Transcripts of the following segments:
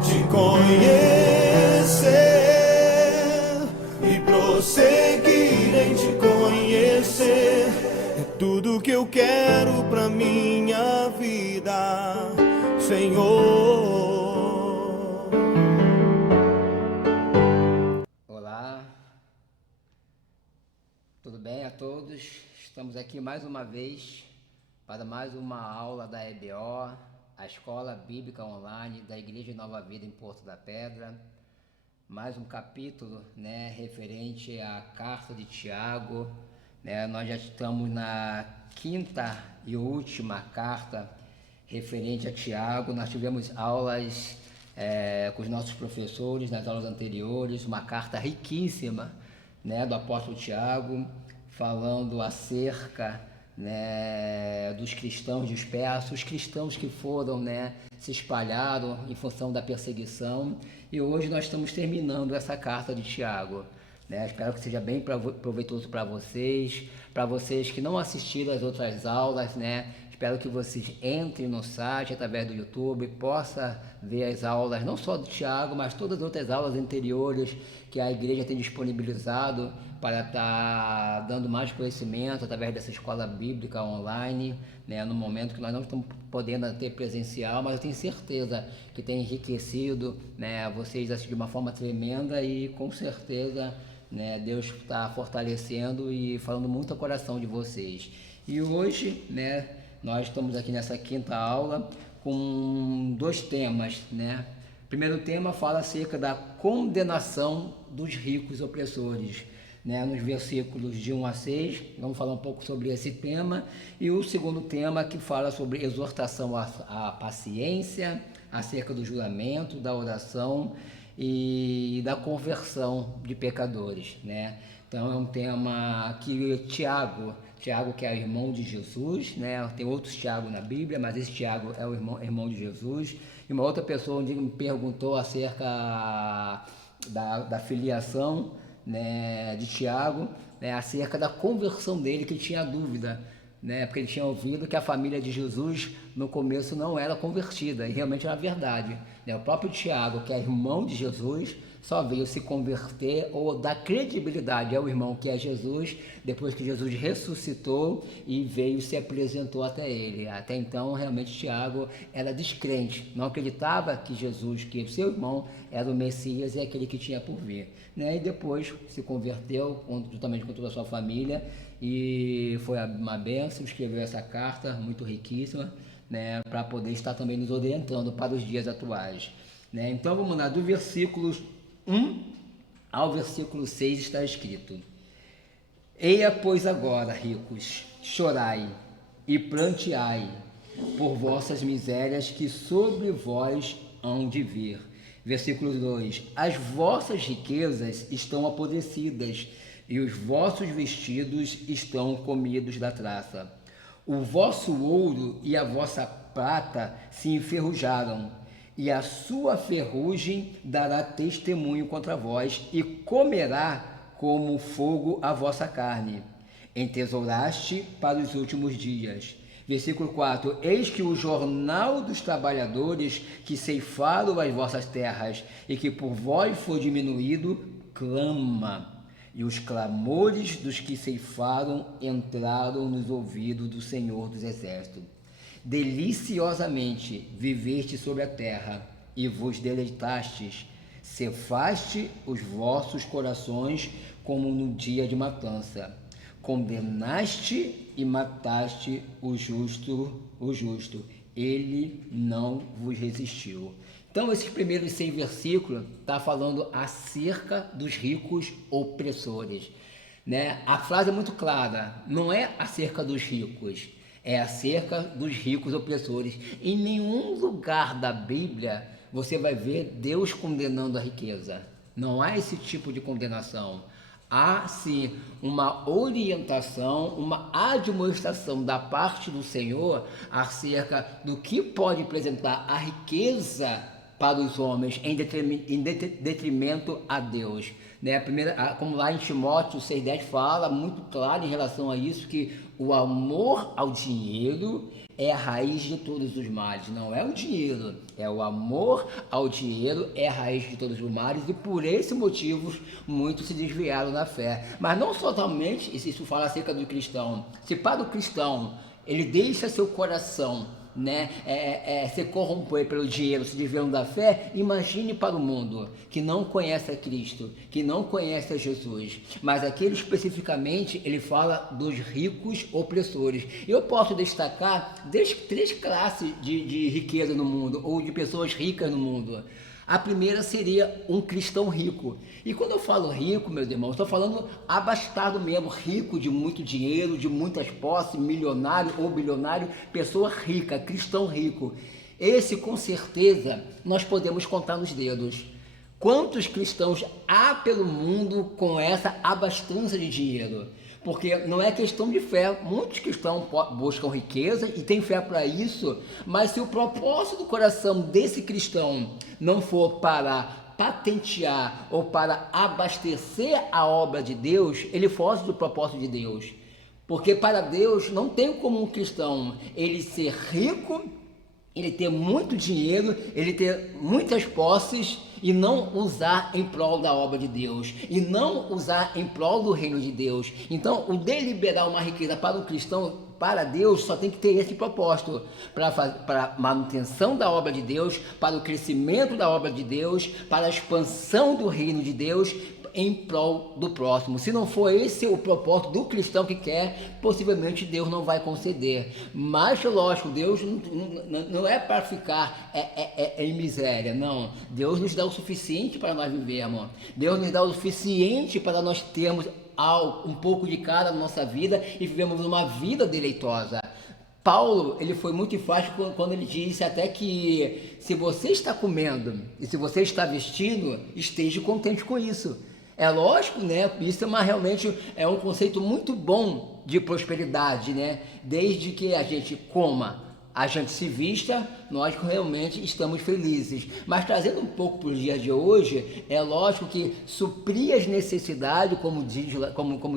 te conhecer e prosseguir em te conhecer. É tudo que eu quero pra minha vida, Senhor. Olá, tudo bem a todos? Estamos aqui mais uma vez para mais uma aula da EBO, a Escola Bíblica Online da Igreja Nova Vida em Porto da Pedra. Mais um capítulo, referente à Carta de Tiago. Nós já estamos na quinta e última carta referente a Tiago. Nós tivemos aulas com os nossos professores nas aulas anteriores, uma carta riquíssima, do apóstolo Tiago, falando acerca dos cristãos dispersos, os cristãos que foram, se espalharam em função da perseguição. E hoje nós estamos terminando essa carta de Tiago. Espero que seja bem proveitoso para vocês que não assistiram às outras aulas, espero que vocês entrem no site através do YouTube, possa ver as aulas, não só do Tiago, mas todas as outras aulas anteriores que a igreja tem disponibilizado para estar dando mais conhecimento através dessa escola bíblica online, no momento que nós não estamos podendo ter presencial, mas eu tenho certeza que tem enriquecido, vocês assim, de uma forma tremenda, e com certeza Deus está fortalecendo e falando muito ao coração de vocês. E hoje, nós estamos aqui nessa quinta aula com dois temas, O primeiro tema fala acerca da condenação dos ricos opressores, nos versículos de 1 a 6, vamos falar um pouco sobre esse tema. E o segundo tema que fala sobre exortação à paciência, acerca do juramento, da oração e da conversão de pecadores, Então é um tema que Tiago que é o irmão de Jesus, Tem outros Tiago na Bíblia, mas esse Tiago é o irmão de Jesus. E uma outra pessoa me perguntou acerca da filiação, de Tiago, acerca da conversão dele, que ele tinha dúvida, porque ele tinha ouvido que a família de Jesus no começo não era convertida, e realmente era verdade, O próprio Tiago, que é irmão de Jesus, só veio se converter ou dar credibilidade ao irmão que é Jesus, depois que Jesus ressuscitou e veio e se apresentou até ele. Até então, realmente, Tiago era descrente, não acreditava que Jesus, que seu irmão, era o Messias e aquele que tinha por vir. E depois se converteu, juntamente com toda a sua família, e foi uma bênção, escreveu essa carta muito riquíssima, para poder estar também nos orientando para os dias atuais. Então vamos lá, do versículo 1 ao versículo 6 está escrito: Eia, pois agora, ricos, chorai e pranteai por vossas misérias que sobre vós hão de vir. Versículo 2: As vossas riquezas estão apodrecidas e os vossos vestidos estão comidos da traça. O vosso ouro e a vossa prata se enferrujaram, e a sua ferrugem dará testemunho contra vós, e comerá como fogo a vossa carne. Entesouraste para os últimos dias. Versículo 4: Eis que o jornal dos trabalhadores que ceifaram as vossas terras, e que por vós foi diminuído, clama. E os clamores dos que ceifaram entraram nos ouvidos do Senhor dos Exércitos. Deliciosamente viveste sobre a terra, e vos deleitastes, cefaste os vossos corações como no dia de matança. Condenaste e mataste o justo, ele não vos resistiu. Então, esses primeiros 6 versículos está falando acerca dos ricos opressores, A frase é muito clara, não é acerca dos ricos, é acerca dos ricos opressores. Em nenhum lugar da Bíblia você vai ver Deus condenando a riqueza. Não há esse tipo de condenação. Há sim uma orientação, uma admoestação da parte do Senhor acerca do que pode representar a riqueza para os homens em detrimento a Deus. Como lá em Timóteo 6,10 fala muito claro em relação a isso, que o amor ao dinheiro é a raiz de todos os males, não é o dinheiro, é o amor ao dinheiro, é a raiz de todos os males, e por esse motivo muitos se desviaram da fé. Mas não somente, isso fala acerca do cristão, se para o cristão ele deixa seu coração, né, se corromper pelo dinheiro, se desviando da fé, imagine para o mundo que não conhece a Cristo, que não conhece a Jesus. Mas aqui especificamente ele fala dos ricos opressores. Eu posso destacar 3 classes de riqueza no mundo, ou de pessoas ricas no mundo. A primeira seria um cristão rico. E quando eu falo rico, meus irmãos, estou falando abastado mesmo, rico de muito dinheiro, de muitas posses, milionário ou bilionário, pessoa rica, cristão rico. Esse, com certeza, nós podemos contar nos dedos. Quantos cristãos há pelo mundo com essa abastança de dinheiro? Porque não é questão de fé, muitos cristãos buscam riqueza e têm fé para isso, mas se o propósito do coração desse cristão não for para patentear ou para abastecer a obra de Deus, ele foge do propósito de Deus. Porque para Deus não tem como um cristão ele ser rico, ele ter muito dinheiro, ele ter muitas posses e não usar em prol da obra de Deus, e não usar em prol do reino de Deus. Então, o deliberar uma riqueza para o cristão, para Deus, só tem que ter esse propósito, para a manutenção da obra de Deus, para o crescimento da obra de Deus, para a expansão do reino de Deus, em prol do próximo. Se não for esse o propósito do cristão que quer, possivelmente Deus não vai conceder. Mas, lógico, Deus não é para ficar em miséria, não. Deus nos dá o suficiente para nós vivermos. Deus nos dá o suficiente para nós termos um pouco de cada na nossa vida e vivemos uma vida deleitosa. Paulo, ele foi muito enfático quando ele disse até que se você está comendo e se você está vestindo, esteja contente com isso. É lógico, né? Isso realmente é um conceito muito bom de prosperidade, né? Desde que a gente coma, a gente se vista, nós realmente estamos felizes. Mas trazendo um pouco para os dias de hoje, é lógico que suprir as necessidades, como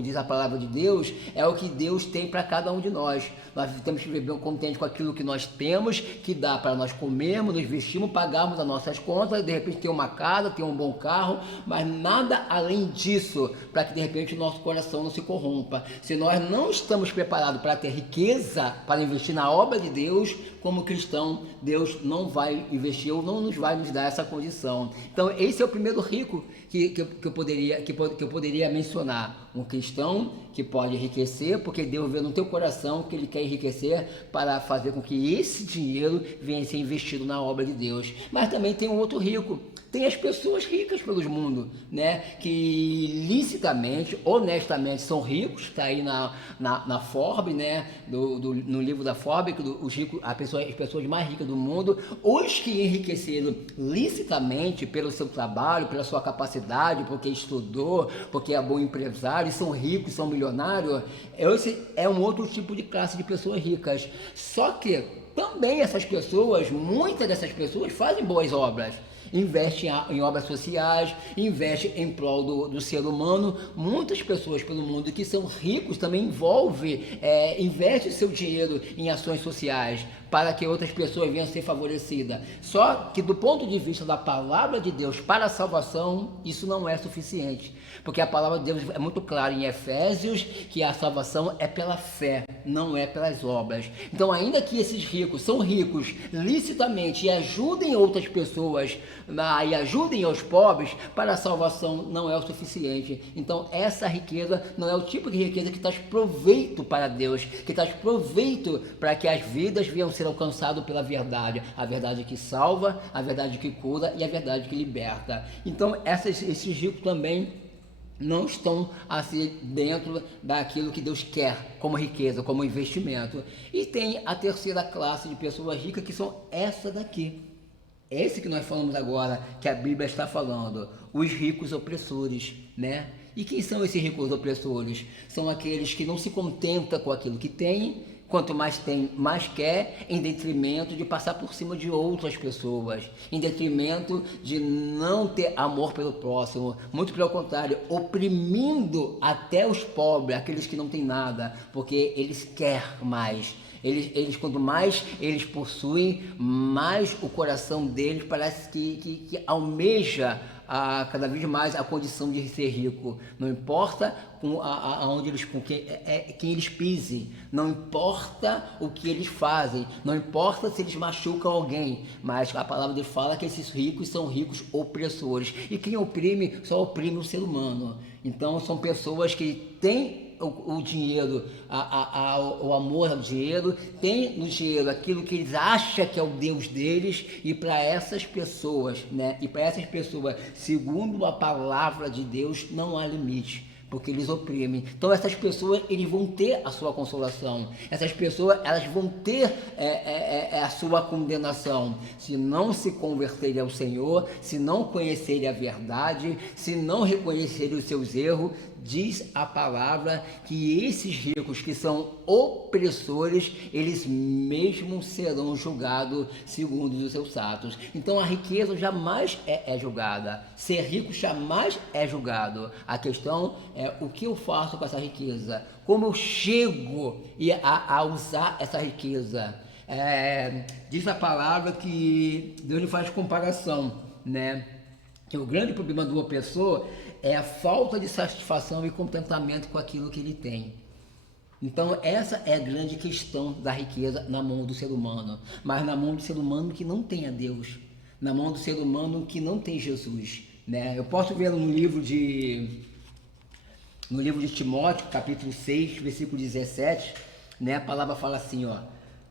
diz a palavra de Deus, é o que Deus tem para cada um de nós. Nós temos que viver contente com aquilo que nós temos, que dá para nós comermos, nos vestirmos, pagarmos as nossas contas, de repente ter uma casa, ter um bom carro, mas nada além disso, para que de repente o nosso coração não se corrompa. Se nós não estamos preparados para ter riqueza, para investir na obra de Deus, como cristão, Deus não vai investir ou não vai nos dar essa condição. Então esse é o primeiro rico que eu poderia mencionar. Um cristão que pode enriquecer, porque Deus vê no teu coração que ele quer enriquecer para fazer com que esse dinheiro venha a ser investido na obra de Deus. Mas também tem um outro rico. Tem as pessoas ricas pelo mundo, né? Que licitamente, honestamente são ricos, está aí na Forbes, né? No livro da Forbes, as pessoas mais ricas do mundo, os que enriqueceram licitamente pelo seu trabalho, pela sua capacidade, porque estudou, porque é bom empresário, e são ricos, são milionários, esse é um outro tipo de classe de pessoas ricas. Só que também muitas dessas pessoas fazem boas obras. Investe em obras sociais, investe em prol do ser humano. Muitas pessoas pelo mundo que são ricos também investe seu dinheiro em ações sociais para que outras pessoas venham a ser favorecidas. Só que do ponto de vista da palavra de Deus para a salvação, isso não é suficiente. Porque a palavra de Deus é muito clara em Efésios que a salvação é pela fé, não é pelas obras. Então, ainda que esses ricos são ricos licitamente e ajudem outras pessoas e ajudem os pobres, para a salvação não é o suficiente. Então, essa riqueza não é o tipo de riqueza que traz proveito para Deus, que traz proveito para que as vidas venham a ser alcançadas pela verdade. A verdade que salva, a verdade que cura e a verdade que liberta. Então, esses ricos também não estão assim dentro daquilo que Deus quer como riqueza, como investimento. E tem a terceira classe de pessoas ricas, que são essa daqui. Esse que nós falamos agora, que a Bíblia está falando, os ricos opressores, né? E quem são esses ricos opressores? São aqueles que não se contentam com aquilo que têm, quanto mais tem, mais quer, em detrimento de passar por cima de outras pessoas, em detrimento de não ter amor pelo próximo, muito pelo contrário, oprimindo até os pobres, aqueles que não têm nada, porque eles querem mais. Quanto mais eles possuem, mais o coração deles parece que almeja cada vez mais a condição de ser rico. Não importa quem eles pisem, não importa o que eles fazem, não importa se eles machucam alguém, mas a palavra de Deus fala que esses ricos são ricos opressores. E quem oprime, só oprime o ser humano. Então são pessoas que têm o dinheiro, o amor ao dinheiro, tem no dinheiro aquilo que eles acham que é o Deus deles, e para essas pessoas, né? E para essas pessoas, segundo a palavra de Deus, não há limite, porque eles oprimem. Então essas pessoas, eles vão ter a sua consolação. Essas pessoas, elas vão ter a sua condenação, se não se converterem ao Senhor, se não conhecerem a verdade, se não reconhecerem os seus erros. Diz a palavra que esses ricos que são opressores, eles mesmos serão julgados segundo os seus atos. Então a riqueza jamais é julgada, ser rico jamais é julgado. A questão é o que eu faço com essa riqueza, como eu chego a usar essa riqueza. Diz a palavra que Deus não faz comparação, né? Que o grande problema de uma pessoa é a falta de satisfação e contentamento com aquilo que ele tem. Então essa é a grande questão da riqueza na mão do ser humano, mas na mão do ser humano que não tem a Deus, na mão do ser humano que não tem Jesus, né? Eu posso ver no livro de Timóteo, capítulo 6, versículo 17, né? A palavra fala assim, ó: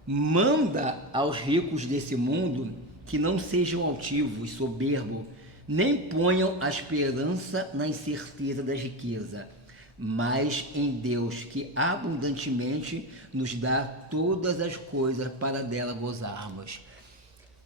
manda aos ricos desse mundo que não sejam altivos, soberbos, nem ponham a esperança na incerteza da riqueza, mas em Deus, que abundantemente nos dá todas as coisas para dela gozarmos.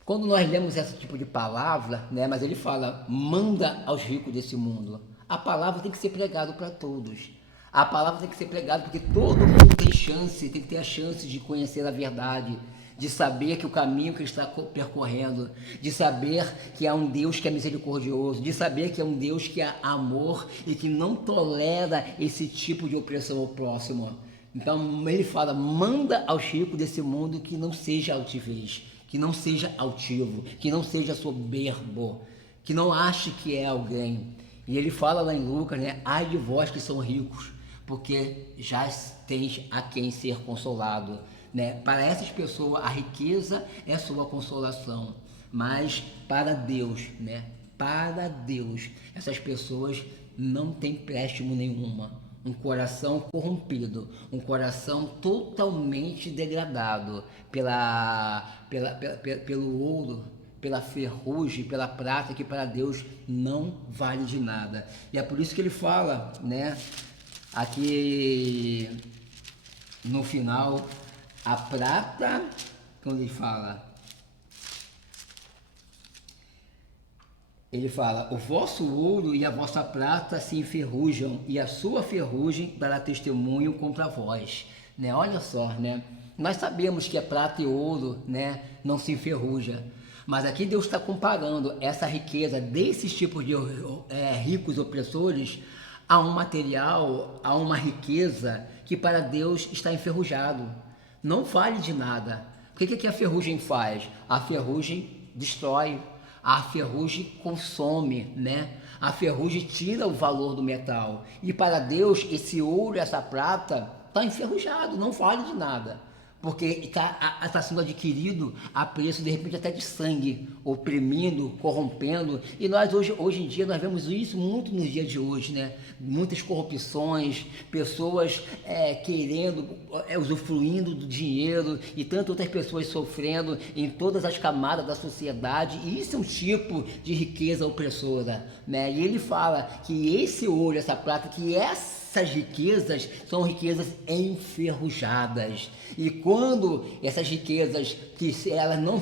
Quando nós lemos esse tipo de palavra, né, mas ele fala, manda aos ricos desse mundo. A palavra tem que ser pregada para todos. A palavra tem que ser pregada porque todo mundo tem chance, tem que ter a chance de conhecer a verdade, de saber que o caminho que ele está percorrendo, de saber que há um Deus que é misericordioso, de saber que é um Deus que é amor e que não tolera esse tipo de opressão ao próximo. Então ele fala, manda aos ricos desse mundo que não seja altivez, que não seja altivo, que não seja soberbo, que não ache que é alguém. E ele fala lá em Lucas, né, ai de vós que são ricos, porque já tens a quem ser consolado. Né? Para essas pessoas a riqueza é sua consolação, mas para Deus, né? Para Deus, essas pessoas não têm empréstimo nenhuma. Um coração corrompido, um coração totalmente degradado pelo ouro, pela ferrugem, pela prata, que para Deus não vale de nada. E é por isso que ele fala, né? Aqui no final, a prata, quando ele fala, o vosso ouro e a vossa prata se enferrujam, e a sua ferrugem dará testemunho contra vós. Né? Olha só, né? Nós sabemos que a prata e ouro, né, não se enferruja, mas aqui Deus está comparando essa riqueza desses tipos de ricos opressores a um material, a uma riqueza que para Deus está enferrujado. Não vale de nada. O que a ferrugem faz? A ferrugem destrói, a ferrugem consome, né? A ferrugem tira o valor do metal. E para Deus, esse ouro, essa prata, está enferrujado, não vale de nada. Porque está sendo adquirido a preço, de repente, até de sangue, oprimindo, corrompendo. E nós, hoje em dia, nós vemos isso muito nos dias de hoje, né? Muitas corrupções, pessoas querendo, usufruindo do dinheiro, e tantas outras pessoas sofrendo em todas as camadas da sociedade. E isso é um tipo de riqueza opressora, né? E ele fala que esse ouro, essa prata, que essas riquezas são riquezas enferrujadas. E quando essas riquezas, que elas não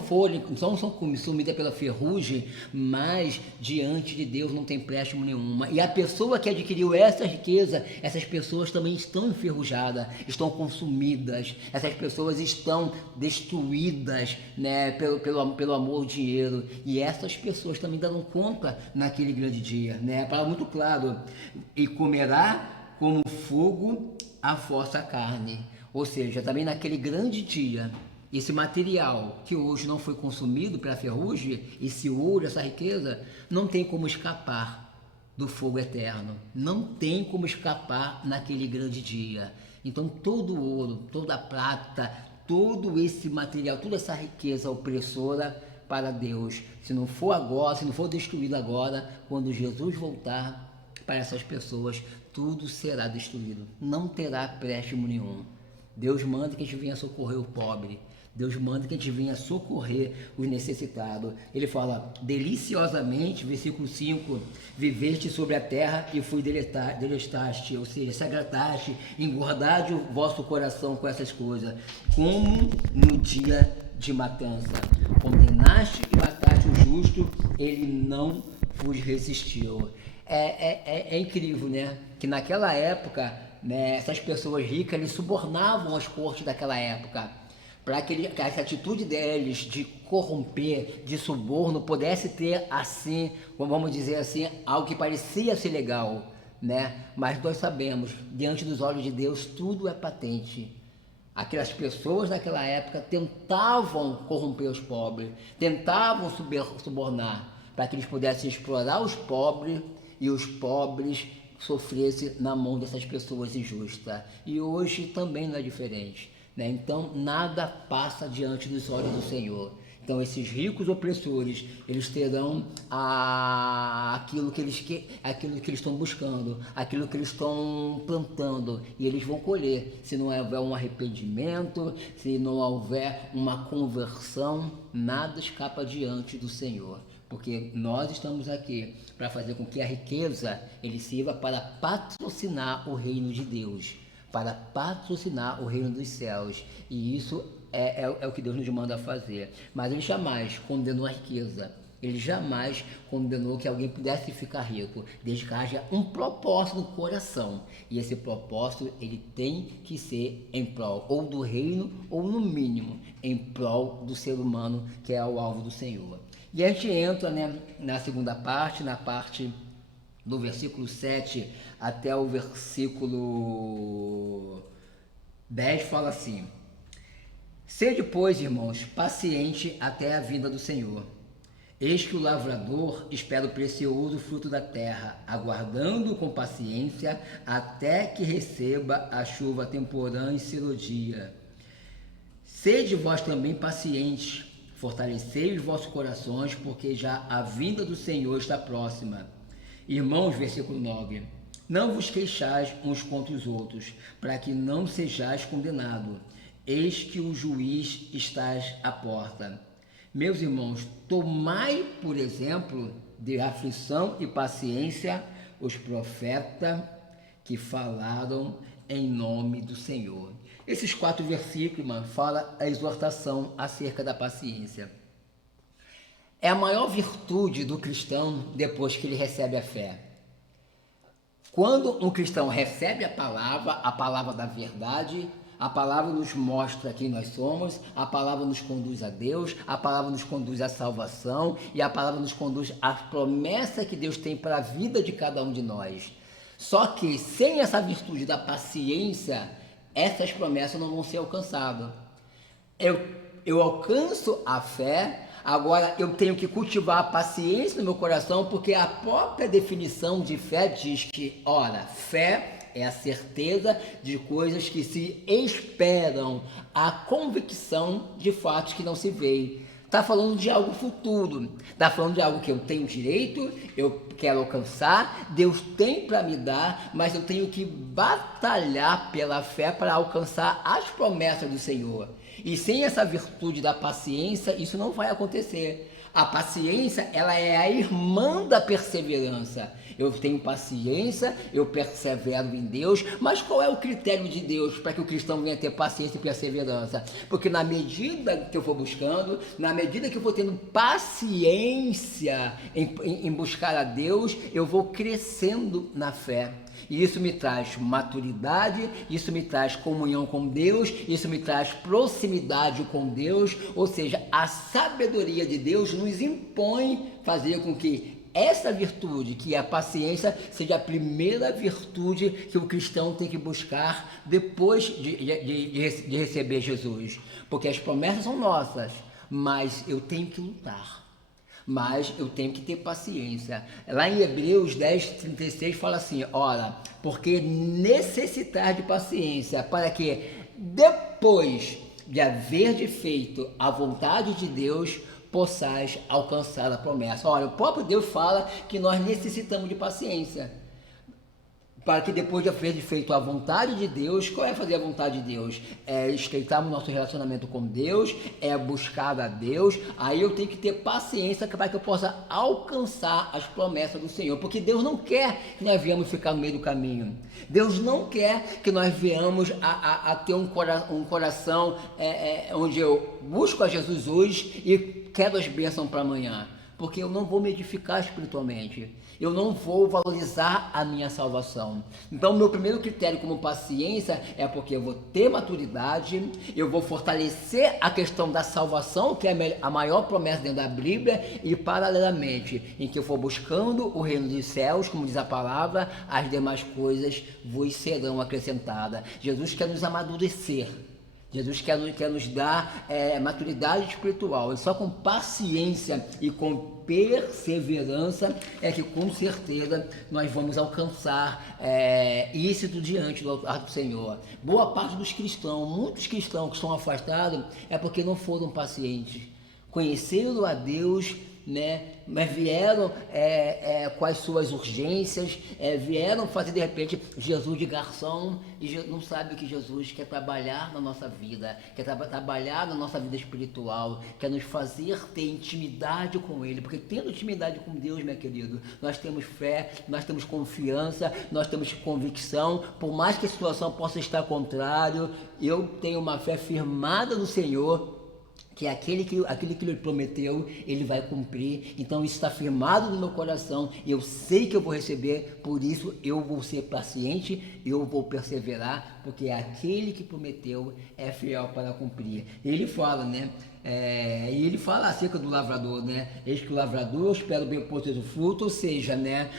são consumidas pela ferrugem, mas diante de Deus não tem empréstimo nenhuma. E a pessoa que adquiriu essa riqueza, essas pessoas também estão enferrujadas, estão consumidas, essas pessoas estão destruídas, né, pelo amor ao dinheiro. E essas pessoas também darão conta naquele grande dia, né? Para muito claro, e comerá como fogo a vossa carne. Ou seja, também naquele grande dia, esse material que hoje não foi consumido pela ferrugem, esse ouro, essa riqueza, não tem como escapar do fogo eterno. Não tem como escapar naquele grande dia. Então todo o ouro, toda a prata, todo esse material, toda essa riqueza opressora para Deus, se não for agora, se não for destruído agora, quando Jesus voltar, para essas pessoas tudo será destruído, não terá préstimo nenhum. Deus manda que a gente venha socorrer o pobre, Deus manda que a gente venha socorrer os necessitados. Ele fala, deliciosamente, versículo 5, viveste sobre a terra e fui delestaste, ou seja, se agradaste, engordaste o vosso coração com essas coisas, como no dia de matança, condenaste e mataste o justo, ele não vos resistiu. É incrível, né? Que naquela época, né, essas pessoas ricas, eles subornavam as cortes daquela época, para que essa atitude deles de corromper, de suborno, pudesse ter assim, vamos dizer assim, algo que parecia ser legal, né? Mas nós sabemos, diante dos olhos de Deus, tudo é patente. Aquelas pessoas naquela época tentavam corromper os pobres, tentavam subornar, para que eles pudessem explorar os pobres e os pobres sofressem na mão dessas pessoas injustas. E hoje também não é diferente, né? Então nada passa diante dos olhos do Senhor. Então esses ricos opressores, eles terão aquilo que eles estão buscando, aquilo que eles estão plantando, e eles vão colher. Se não houver um arrependimento, se não houver uma conversão, nada escapa diante do Senhor. Porque nós estamos aqui para fazer com que a riqueza ele sirva para patrocinar o reino de Deus, para patrocinar o reino dos céus. E isso é o que Deus nos manda fazer. Mas ele jamais condenou a riqueza. Ele jamais condenou que alguém pudesse ficar rico, desde que haja um propósito no coração. E esse propósito, ele tem que ser em prol ou do reino, ou no mínimo, em prol do ser humano, que é o alvo do Senhor. E a gente entra, né, na segunda parte, na parte do versículo 7 até o versículo 10, fala assim: sede, pois, irmãos, paciente até a vinda do Senhor. Eis que o lavrador espera o precioso fruto da terra, aguardando com paciência até que receba a chuva temporã e serodia. Sede vós também pacientes, fortalecei os vossos corações, porque já a vinda do Senhor está próxima. Irmãos, versículo 9, não vos queixais uns contra os outros, para que não sejais condenados. Eis que o juiz está à porta. Meus irmãos, tomai, por exemplo, de aflição e paciência os profetas que falaram em nome do Senhor. Esses 4 versículos, mano, falam a exortação acerca da paciência. É a maior virtude do cristão depois que ele recebe a fé. Quando um cristão recebe a palavra da verdade, a palavra nos mostra quem nós somos, a palavra nos conduz a Deus, a palavra nos conduz à salvação e a palavra nos conduz à promessa que Deus tem para a vida de cada um de nós. Só que sem essa virtude da paciência, essas promessas não vão ser alcançadas. Eu alcanço a fé, agora eu tenho que cultivar a paciência no meu coração, porque a própria definição de fé diz que, ora, fé é a certeza de coisas que se esperam, a convicção de fatos que não se veem. Está falando de algo futuro, está falando de algo que eu tenho direito, eu quero alcançar, Deus tem para me dar, mas eu tenho que batalhar pela fé para alcançar as promessas do Senhor. E sem essa virtude da paciência, isso não vai acontecer. A paciência, ela é a irmã da perseverança. Eu tenho paciência, eu persevero em Deus, mas qual é o critério de Deus para que o cristão venha ter paciência e perseverança? Porque na medida que eu for buscando, na medida que eu for tendo paciência em buscar a Deus, eu vou crescendo na fé. E isso me traz maturidade, isso me traz comunhão com Deus, isso me traz proximidade com Deus, ou seja, a sabedoria de Deus nos impõe fazer com que essa virtude, que é a paciência, seja a primeira virtude que o cristão tem que buscar depois de receber Jesus. Porque as promessas são nossas, mas eu tenho que lutar. Mas eu tenho que ter paciência. Lá em Hebreus 10:36 fala assim: ora, porque necessitar de paciência, para que depois de haver feito a vontade de Deus, possais alcançar a promessa. Olha, o próprio Deus fala que nós necessitamos de paciência, para que depois de haver feito a vontade de Deus. Qual é fazer a vontade de Deus? É estreitarmos nosso relacionamento com Deus, é buscar a Deus. Aí eu tenho que ter paciência para que eu possa alcançar as promessas do Senhor, porque Deus não quer que nós venhamos ficar no meio do caminho. Deus não quer que nós venhamos a ter um coração onde eu busco a Jesus hoje e quero as bênçãos para amanhã, porque eu não vou me edificar espiritualmente, eu não vou valorizar a minha salvação. Então, meu primeiro critério como paciência é porque eu vou ter maturidade, eu vou fortalecer a questão da salvação, que é a maior promessa dentro da Bíblia, e paralelamente, em que eu for buscando o reino dos céus, como diz a palavra, as demais coisas vos serão acrescentadas. Jesus quer nos amadurecer. Jesus quer nos dar maturidade espiritual, e só com paciência e com perseverança é que com certeza nós vamos alcançar êxito diante do altar do Senhor. Boa parte dos cristãos, muitos cristãos que estão afastados, é porque não foram pacientes, conheceram a Deus, né? Mas vieram com as suas urgências, vieram fazer de repente Jesus de garçom, e não sabe que Jesus quer trabalhar na nossa vida, quer trabalhar na nossa vida espiritual, quer nos fazer ter intimidade com Ele, porque tendo intimidade com Deus, meu querido, nós temos fé, nós temos confiança, nós temos convicção. Por mais que a situação possa estar contrária, eu tenho uma fé firmada no Senhor, que aquele que Ele prometeu, Ele vai cumprir. Então isso está firmado no meu coração, eu sei que eu vou receber, por isso eu vou ser paciente, eu vou perseverar, porque aquele que prometeu é fiel para cumprir. Ele fala, né? E ele fala acerca do lavrador, né? Eis que o lavrador espera o bem posto do fruto, ou seja, né?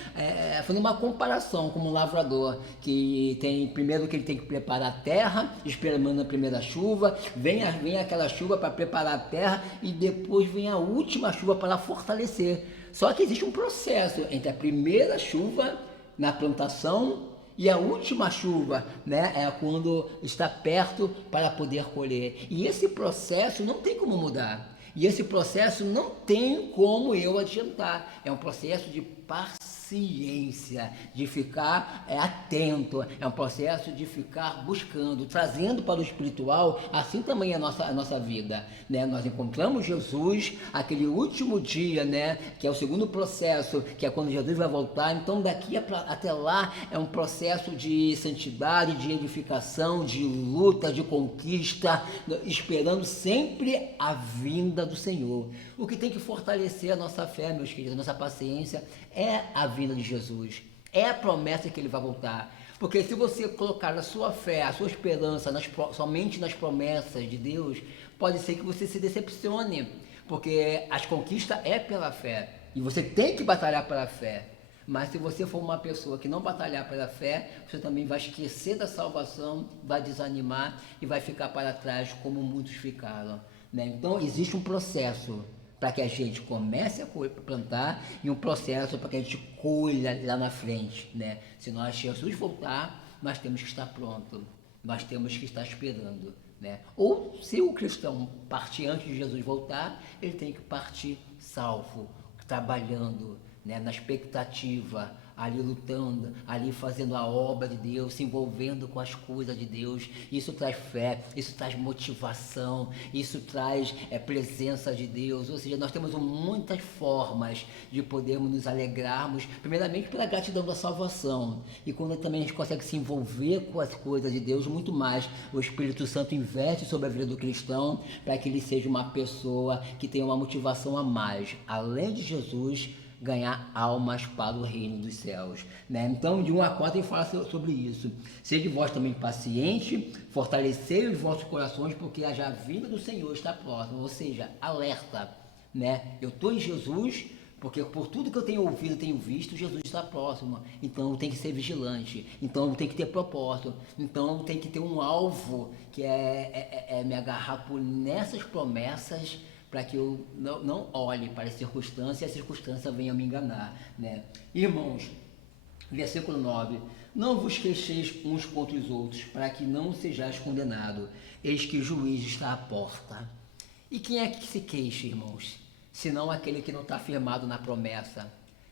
Fazendo uma comparação com um lavrador, que tem primeiro que ele tem que preparar a terra, esperando a primeira chuva, vem aquela chuva para preparar a terra, e depois vem a última chuva para fortalecer. Só que existe um processo entre a primeira chuva na plantação e a última chuva, né, é quando está perto para poder colher. E esse processo não tem como mudar. E esse processo não tem como eu adiantar. É um processo de paciência, de ficar atento. É um processo de ficar buscando, trazendo para o espiritual. Assim também é a nossa vida, né? Nós encontramos Jesus aquele último dia, né, que é o segundo processo, que é quando Jesus vai voltar. Então daqui até lá é um processo de santidade, de edificação, de luta, de conquista, esperando sempre a vinda do Senhor. O que tem que fortalecer a nossa fé, meus queridos, a nossa paciência, é a vinda de Jesus, é a promessa que Ele vai voltar. Porque se você colocar a sua fé, a sua esperança somente nas promessas de Deus, pode ser que você se decepcione, porque as conquistas é pela fé, e você tem que batalhar pela fé. Mas se você for uma pessoa que não batalhar pela fé, você também vai esquecer da salvação, vai desanimar e vai ficar para trás como muitos ficaram, né? Então existe um processo para que a gente comece a plantar, e um processo para que a gente colha lá na frente, né? Se nós Jesus voltar, nós temos que estar pronto, nós temos que estar esperando, né? Ou se o cristão partir antes de Jesus voltar, ele tem que partir salvo, trabalhando, né, na expectativa, ali lutando, ali fazendo a obra de Deus, se envolvendo com as coisas de Deus. Isso traz fé, isso traz motivação, isso traz presença de Deus. Ou seja, nós temos muitas formas de podermos nos alegrarmos, primeiramente pela gratidão da salvação, e quando também a gente consegue se envolver com as coisas de Deus, muito mais o Espírito Santo investe sobre a vida do cristão, para que ele seja uma pessoa que tenha uma motivação a mais, além de Jesus, ganhar almas para o reino dos céus, né? Então, de 1 a 4 ele fala sobre isso. Sede vós também paciente, fortalecei os vossos corações, porque a vinda do Senhor está próxima. Ou seja, alerta, né? Eu estou em Jesus, Porque por tudo que eu tenho ouvido, tenho visto, Jesus está próximo. Então eu tenho que ser vigilante. Então eu tenho que ter propósito. Então eu tenho que ter um alvo, que é me agarrar por nessas promessas, para que eu não olhe para a circunstância e a circunstância venha me enganar, né? Irmãos, versículo 9: não vos queixeis uns contra os outros, para que não sejais condenados. Eis que o juiz está à porta. E quem é que se queixa, irmãos? Senão aquele que não está firmado na promessa,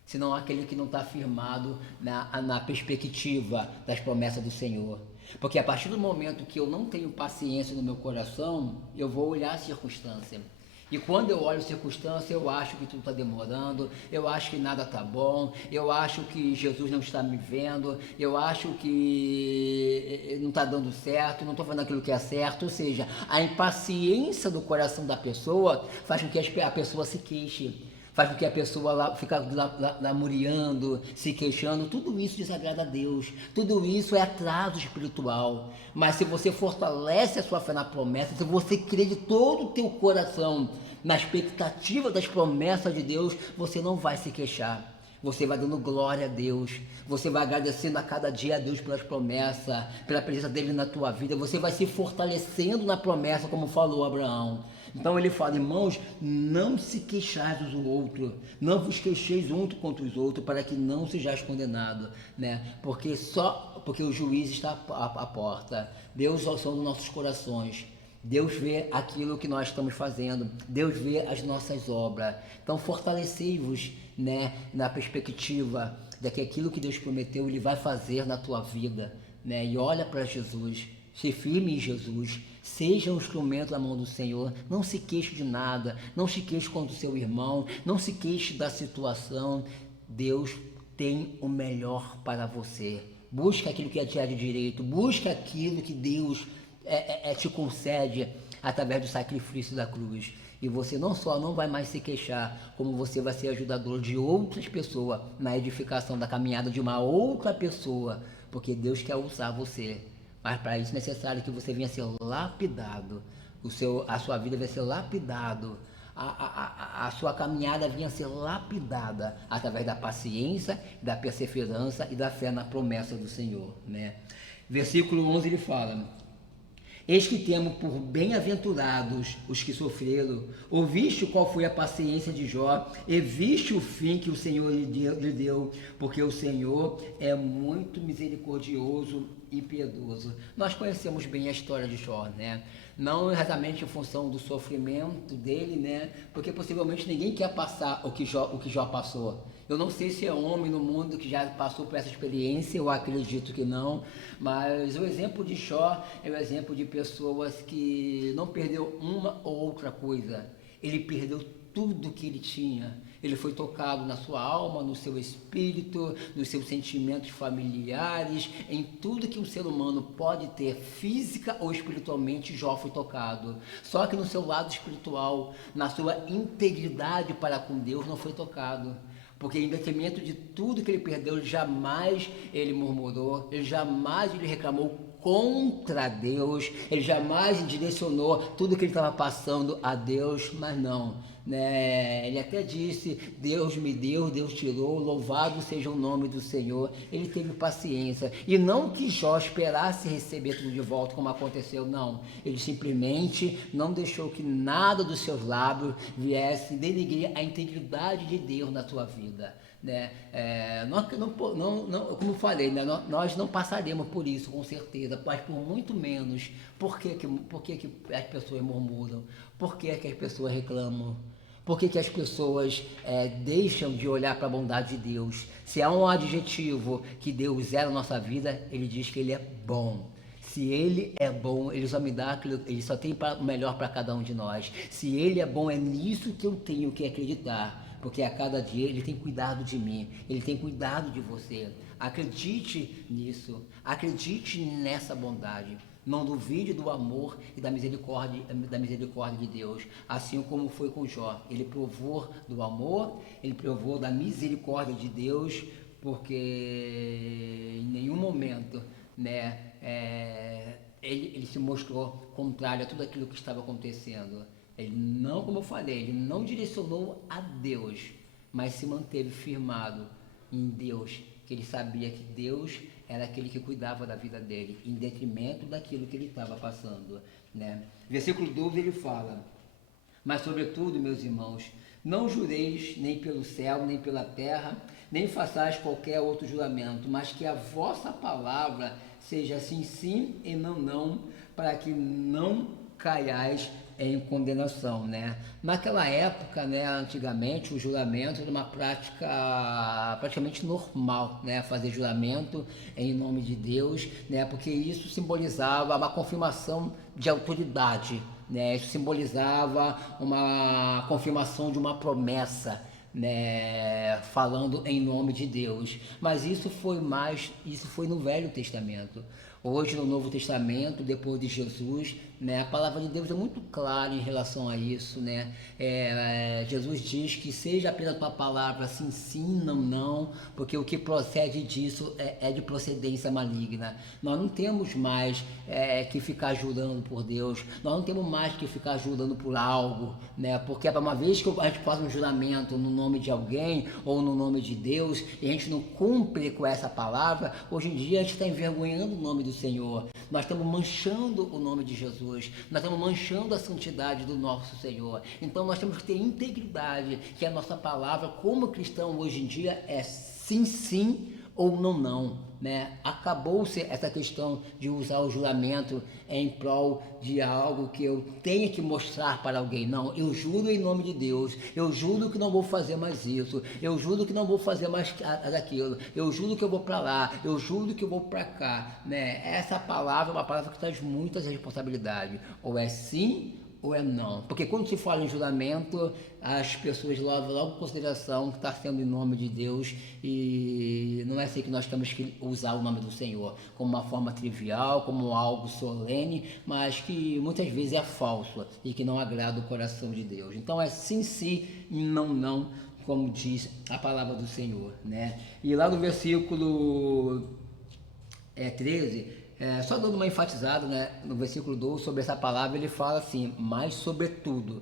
senão aquele que não está firmado na perspectiva das promessas do Senhor. Porque a partir do momento que eu não tenho paciência no meu coração, eu vou olhar a circunstância. E quando eu olho a circunstância, eu acho que tudo está demorando, eu acho que nada está bom, eu acho que Jesus não está me vendo, eu acho que não está dando certo, não estou fazendo aquilo que é certo. Ou seja, a impaciência do coração da pessoa faz com que a pessoa se queixe, faz com que a pessoa fique lamuriando, se queixando. Tudo isso desagrada a Deus, tudo isso é atraso espiritual. Mas se você fortalece a sua fé na promessa, se você crê de todo o teu coração na expectativa das promessas de Deus, você não vai se queixar. Você vai dando glória a Deus, você vai agradecendo a cada dia a Deus pelas promessas, pela presença dele na tua vida, você vai se fortalecendo na promessa, como falou Abraão. Então ele fala: irmãos, não se queixais uns do outro, não vos queixeis uns contra os outros, para que não sejais condenados, né? Porque o juiz está à porta. Deus é o som dos nossos corações. Deus vê aquilo que nós estamos fazendo, Deus vê as nossas obras. Então fortalecei-vos, né, na perspectiva de que aquilo que Deus prometeu, Ele vai fazer na tua vida, né? E olha para Jesus, se firme em Jesus, seja um instrumento na mão do Senhor. Não se queixe de nada, não se queixe contra o seu irmão, não se queixe da situação. Deus tem o melhor para você. Busca aquilo que é de direito, busca aquilo que Deus te concede através do sacrifício da cruz. E você não só não vai mais se queixar, como você vai ser ajudador de outras pessoas na edificação da caminhada de uma outra pessoa, porque Deus quer usar você. Mas para isso é necessário que você venha ser lapidado, a sua vida vai ser lapidado, a sua caminhada venha ser lapidada através da paciência, da perseverança e da fé na promessa do Senhor, né? Versículo 11 ele fala: eis que temos por bem-aventurados os que sofreram. Ouviste qual foi a paciência de Jó, e viste o fim que o Senhor lhe deu, porque o Senhor é muito misericordioso e piedoso. Nós conhecemos bem a história de Jó, né? Não exatamente em função do sofrimento dele, né? Porque possivelmente ninguém quer passar o que Jó passou. Eu não sei se é homem no mundo que já passou por essa experiência, eu acredito que não, mas o exemplo de Jó é o exemplo de pessoas que não perdeu uma ou outra coisa, ele perdeu tudo que ele tinha. Ele foi tocado na sua alma, no seu espírito, nos seus sentimentos familiares, em tudo que um ser humano pode ter, física ou espiritualmente. Jó foi tocado. Só que no seu lado espiritual, na sua integridade para com Deus, não foi tocado. Porque em detrimento de tudo que ele perdeu, jamais ele murmurou, ele jamais ele reclamou contra Deus, ele jamais direcionou tudo que ele estava passando a Deus, mas não, né? Ele até disse: Deus me deu, Deus tirou, louvado seja o nome do Senhor. Ele teve paciência, e não que Jó esperasse receber tudo de volta como aconteceu, não. Ele simplesmente não deixou que nada dos seus lábios viesse denegrir a integridade de Deus na sua vida, né? Como eu falei, né? Nós não passaremos por isso, com certeza, mas por muito menos. Por que as pessoas murmuram? Por que as pessoas reclamam? Por que as pessoas deixam de olhar para a bondade de Deus? Se há um adjetivo que Deus é na nossa vida, Ele diz que Ele é bom. Se Ele é bom, Ele só me dá aquilo, Ele só tem o melhor para cada um de nós. Se Ele é bom, é nisso que eu tenho que acreditar. Porque a cada dia Ele tem cuidado de mim, Ele tem cuidado de você. Acredite nisso, acredite nessa bondade. Não duvide do amor e da misericórdia de Deus, assim como foi com Jó. Ele provou do amor, ele provou da misericórdia de Deus, porque em nenhum momento, né, ele se mostrou contrário a tudo aquilo que estava acontecendo. Ele não, como eu falei, ele não direcionou a Deus, mas se manteve firmado em Deus, que ele sabia que Deus era aquele que cuidava da vida dele, em detrimento daquilo que ele estava passando, né? Versículo 12 ele fala: mas sobretudo, meus irmãos, não jureis nem pelo céu, nem pela terra, nem façais qualquer outro juramento, mas que a vossa palavra seja sim, sim e não, não, para que não caiais em condenação, né? Naquela época, né, antigamente, o juramento era uma prática praticamente normal, né? Fazer juramento em nome de Deus, né? Porque isso simbolizava uma confirmação de autoridade, né? Isso simbolizava uma confirmação de uma promessa, né, falando em nome de Deus. Mas isso foi no Velho Testamento. Hoje no Novo Testamento, depois de Jesus, né, a palavra de Deus é muito clara em relação a isso, né? Jesus diz que seja apenas uma palavra sim, sim, não, não, porque o que procede disso é de procedência maligna. Nós não temos mais que ficar jurando por Deus, nós não temos mais que ficar jurando por algo, né? Porque uma vez que a gente faz um juramento no nome de alguém ou no nome de Deus e a gente não cumpre com essa palavra, hoje em dia a gente está envergonhando o nome do Senhor, nós estamos manchando o nome de Jesus, nós estamos manchando a santidade do nosso Senhor. Então nós temos que ter integridade, que a nossa palavra como cristão hoje em dia é sim, sim ou não, não, né? Acabou-se essa questão de usar o juramento em prol de algo que eu tenha que mostrar para alguém. Não, eu juro em nome de Deus, eu juro que não vou fazer mais isso, eu juro que não vou fazer mais aquilo, eu juro que eu vou para lá, eu juro que eu vou para cá, né? Essa palavra é uma palavra que traz muitas responsabilidades, ou é sim ou é não, porque quando se fala em juramento, as pessoas levam logo em consideração que está sendo em nome de Deus, e não é assim que nós temos que usar o nome do Senhor como uma forma trivial, como algo solene, mas que muitas vezes é falso e que não agrada o coração de Deus. Então é sim, sim e não, não, como diz a palavra do Senhor, né? E lá no versículo 13, só dando uma enfatizada, né, no versículo 12 sobre essa palavra, ele fala assim: mas sobretudo,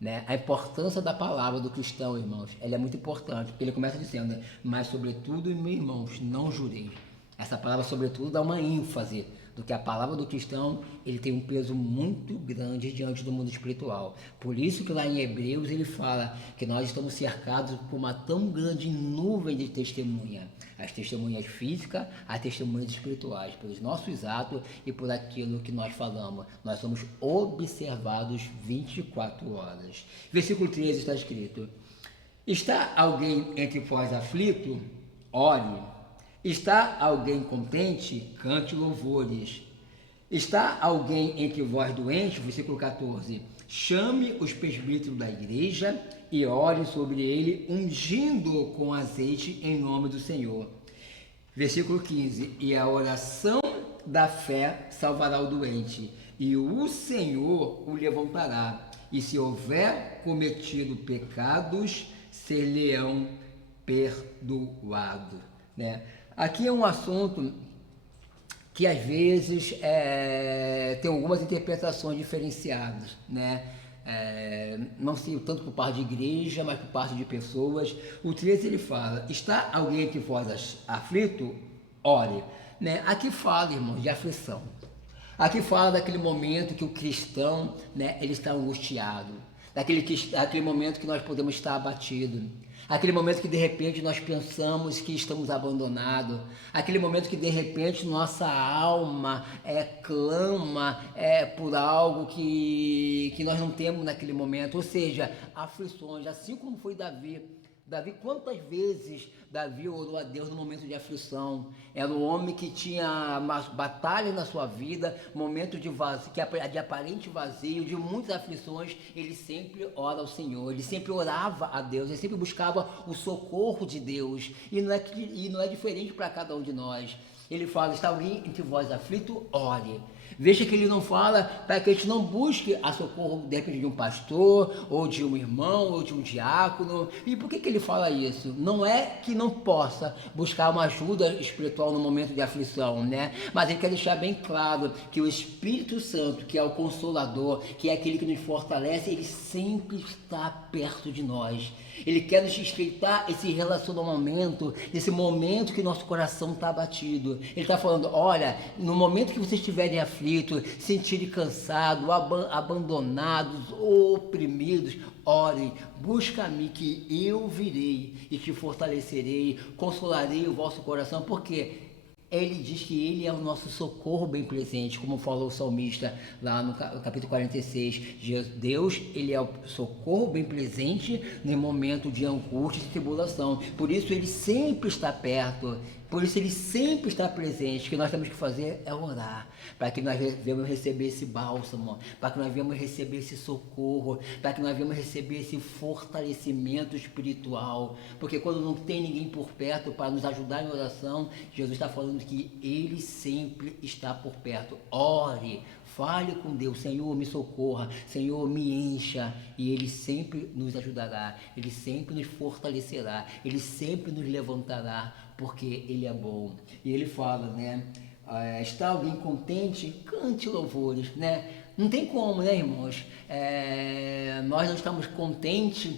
né, a importância da palavra do cristão, irmãos, ela é muito importante, porque ele começa dizendo, né, mas sobretudo, meus irmãos, não jureis. Essa palavra sobretudo dá uma ênfase do que a palavra do cristão, ele tem um peso muito grande diante do mundo espiritual. Por isso que lá em Hebreus ele fala que nós estamos cercados por uma tão grande nuvem de testemunha. As testemunhas físicas, as testemunhas espirituais, pelos nossos atos e por aquilo que nós falamos. Nós somos observados 24 horas. Versículo 13 está escrito: está alguém entre vós aflito? Ore. Está alguém contente? Cante louvores. Está alguém entre vós doente? Versículo 14. Chame os presbíteros da igreja e ore sobre ele, ungindo-o com azeite em nome do Senhor. Versículo 15. E a oração da fé salvará o doente, e o Senhor o levantará. E se houver cometido pecados, ser-lhe-ão perdoado, né? Aqui é um assunto que às vezes tem algumas interpretações diferenciadas, né? Não sei tanto por parte de igreja, mas por parte de pessoas. O 13 ele fala: está alguém entre vós aflito? Ore, né? Aqui fala, irmãos, de aflição. Aqui fala daquele momento que o cristão, né, ele está angustiado, daquele momento que nós podemos estar abatidos, aquele momento que de repente nós pensamos que estamos abandonados, aquele momento que de repente nossa alma clama por algo que nós não temos naquele momento, ou seja, aflições, assim como foi Davi, quantas vezes Davi orou a Deus no momento de aflição? Era um homem que tinha uma batalha na sua vida, momento de aparente vazio, de muitas aflições. Ele sempre ora ao Senhor, ele sempre orava a Deus, ele sempre buscava o socorro de Deus, e não é diferente para cada um de nós. Ele fala: está alguém entre vós aflito? Ore. Veja que ele não fala para que a gente não busque a socorro, de repente, de um pastor, ou de um irmão, ou de um diácono. E por que ele fala isso? Não é que não possa buscar uma ajuda espiritual no momento de aflição, né? Mas ele quer deixar bem claro que o Espírito Santo, que é o Consolador, que é aquele que nos fortalece, ele sempre está perto de nós. Ele quer nos estreitar esse relacionamento, nesse momento que nosso coração está abatido. Ele está falando, olha, no momento que vocês estiverem aflitos, sentirem cansados, abandonados, oprimidos, orem, busca-me que eu virei e te fortalecerei, consolarei o vosso coração, porque ele diz que ele é o nosso socorro bem presente, como falou o salmista lá no capítulo 46. Deus, ele é o socorro bem presente no momento de angústia e tribulação. Por isso ele sempre está perto. Por isso ele sempre está presente. O que nós temos que fazer é orar, para que nós venhamos receber esse bálsamo, para que nós venhamos receber esse socorro, para que nós venhamos receber esse fortalecimento espiritual. Porque quando não tem ninguém por perto para nos ajudar em oração, Jesus está falando que ele sempre está por perto. Ore, fale com Deus, Senhor, me socorra, Senhor, me encha, e ele sempre nos ajudará, ele sempre nos fortalecerá, ele sempre nos levantará, porque ele é bom. E ele fala, né, está alguém contente? Cante louvores, né? Não tem como, né, irmãos? Nós não estamos contentes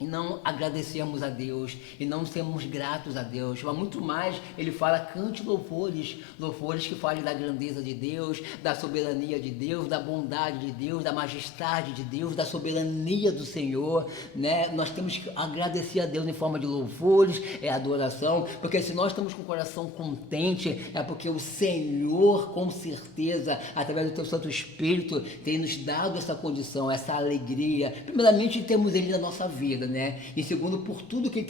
e não agradecemos a Deus, e não sermos gratos a Deus. Mas muito mais, ele fala, cante louvores, louvores que falem da grandeza de Deus, da soberania de Deus, da bondade de Deus, da majestade de Deus, da soberania do Senhor, né? Nós temos que agradecer a Deus em forma de louvores, adoração, porque se nós estamos com o coração contente, é porque o Senhor, com certeza, através do teu Santo Espírito, tem nos dado essa condição, essa alegria. Primeiramente, temos ele na nossa vida, né? E segundo, por tudo que ele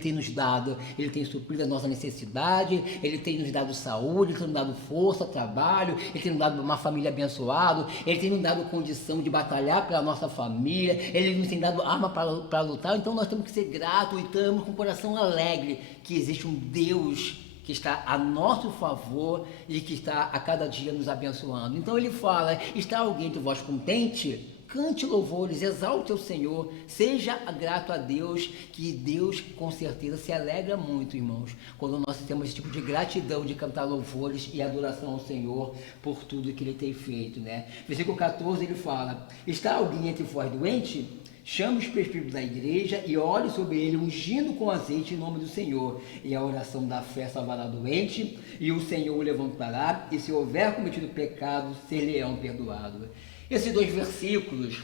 tem nos dado, ele tem suprido a nossa necessidade, ele tem nos dado saúde, ele tem nos dado força, trabalho, ele tem nos dado uma família abençoada, ele tem nos dado condição de batalhar pela nossa família, ele nos tem dado arma para lutar. Então nós temos que ser gratos e estamos com o coração alegre que existe um Deus que está a nosso favor e que está a cada dia nos abençoando. Então ele fala, está alguém de vós contente? Cante louvores, exalte o Senhor, seja grato a Deus, que Deus com certeza se alegra muito, irmãos, quando nós temos esse tipo de gratidão de cantar louvores e adoração ao Senhor por tudo que ele tem feito, né? Versículo 14 ele fala, está alguém entre vós doente? Chame os presbíteros da igreja e ore sobre ele, ungindo com azeite em nome do Senhor. E a oração da fé salvará doente, e o Senhor o levantará, e se houver cometido pecado, ser-lhe-ão perdoado. Esses dois versículos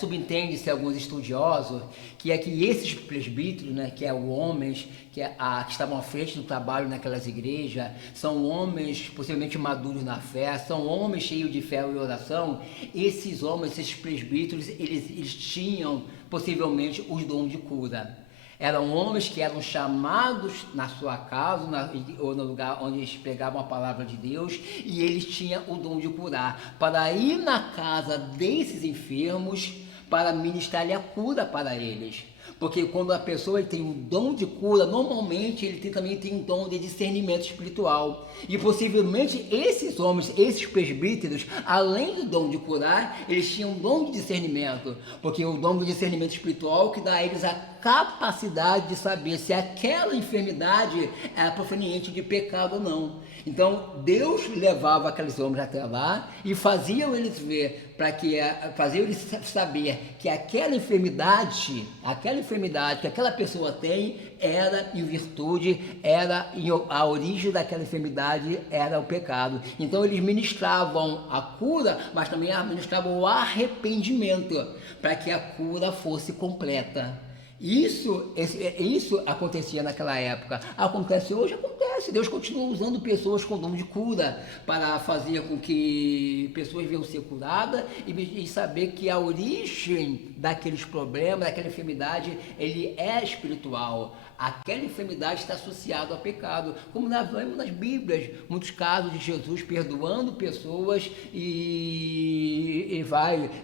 subentende-se alguns estudiosos que esses presbíteros, né, que homens que estavam à frente do trabalho naquelas igrejas, são homens possivelmente maduros na fé, são homens cheios de fé e oração. Esses homens, esses presbíteros, eles tinham possivelmente os dons de cura. Eram homens que eram chamados na sua casa ou no lugar onde eles pregavam a palavra de Deus, e eles tinham o dom de curar, para ir na casa desses enfermos, para ministrar a cura para eles. Porque quando a pessoa tem um dom de cura, normalmente ele também tem um dom de discernimento espiritual. E possivelmente esses homens, esses presbíteros, além do dom de curar, eles tinham um dom de discernimento. Porque o dom de discernimento espiritual que dá a eles a capacidade de saber se aquela enfermidade é proveniente de pecado ou não. Então Deus levava aqueles homens até lá e fazia eles ver, fazia eles saber que aquela enfermidade que aquela pessoa tem era em virtude, a origem daquela enfermidade era o pecado. Então eles ministravam a cura, mas também ministravam o arrependimento, para que a cura fosse completa. Isso acontecia naquela época, acontece hoje, acontece. Deus continua usando pessoas com dom de cura para fazer com que pessoas venham ser curadas e saber que a origem daqueles problemas, daquela enfermidade, ele é espiritual. Aquela enfermidade está associada ao pecado, como nós vemos nas Bíblias, muitos casos de Jesus perdoando pessoas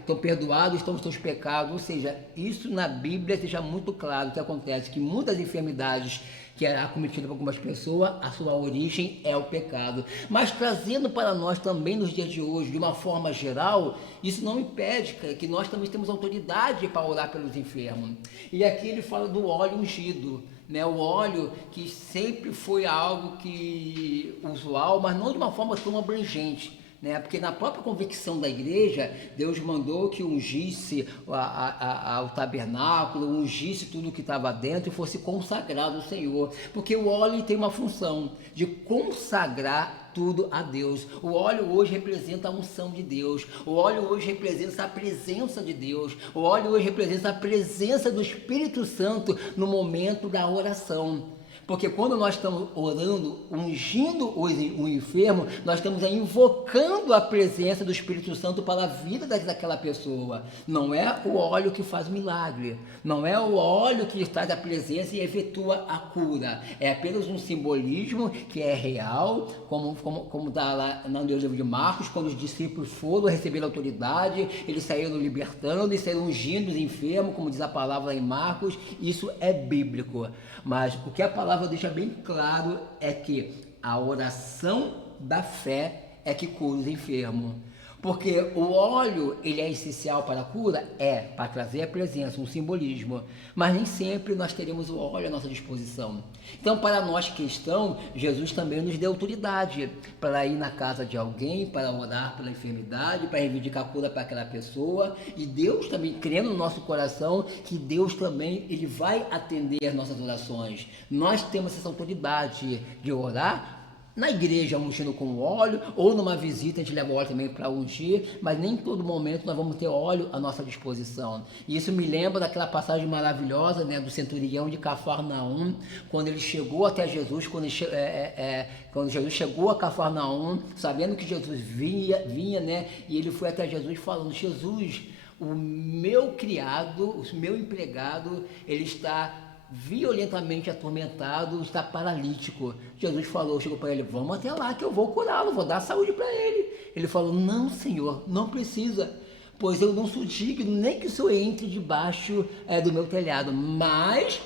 estão perdoados, estão os seus pecados. Ou seja, isso na Bíblia deixa muito claro que acontece, que muitas enfermidades que é acometido por algumas pessoas, a sua origem é o pecado. Mas trazendo para nós também nos dias de hoje, de uma forma geral, isso não impede que nós também temos autoridade para orar pelos enfermos. E aqui ele fala do óleo ungido, né? O óleo que sempre foi algo que usual, mas não de uma forma tão abrangente. né? Porque na própria convicção da igreja, Deus mandou que ungisse o tabernáculo, ungisse tudo que estava dentro e fosse consagrado ao Senhor, porque o óleo tem uma função de consagrar tudo a Deus. O óleo hoje representa a unção de Deus, o óleo hoje representa a presença de Deus, o óleo hoje representa a presença do Espírito Santo no momento da oração. Porque quando nós estamos orando, ungindo o enfermo, nós estamos invocando a presença do Espírito Santo para a vida daquela pessoa. Não é o óleo que faz o milagre, não é o óleo que traz a presença e efetua a cura. É apenas um simbolismo que é real, como está lá no livro de Marcos, quando os discípulos foram receber a autoridade, eles saíram libertando e saíram ungindo os enfermos, como diz a palavra em Marcos. Isso é bíblico. Mas o que a palavra deixa bem claro é que a oração da fé é que cura os enfermos. Porque o óleo, ele é essencial para a cura? É, para trazer a presença, um simbolismo. Mas nem sempre nós teremos o óleo à nossa disposição. Então, para nós cristãos, Jesus também nos deu autoridade para ir na casa de alguém, para orar pela enfermidade, para reivindicar a cura para aquela pessoa. E Deus também, crendo no nosso coração, que Deus também, ele vai atender as nossas orações. Nós temos essa autoridade de orar na igreja, ungindo com óleo, ou numa visita a gente leva óleo também para ungir, mas nem em todo momento nós vamos ter óleo à nossa disposição. E isso me lembra daquela passagem maravilhosa, né, do centurião de Cafarnaum, quando ele chegou até Jesus, quando Jesus chegou a Cafarnaum, sabendo que Jesus vinha, né, e ele foi até Jesus falando: Jesus, o meu criado, o meu empregado, ele está violentamente atormentado, está paralítico. Jesus chegou para ele: vamos até lá que eu vou curá-lo, vou dar saúde para ele. Ele falou: não, Senhor, não precisa, pois eu não sou digno nem que o Senhor entre debaixo do meu telhado, mas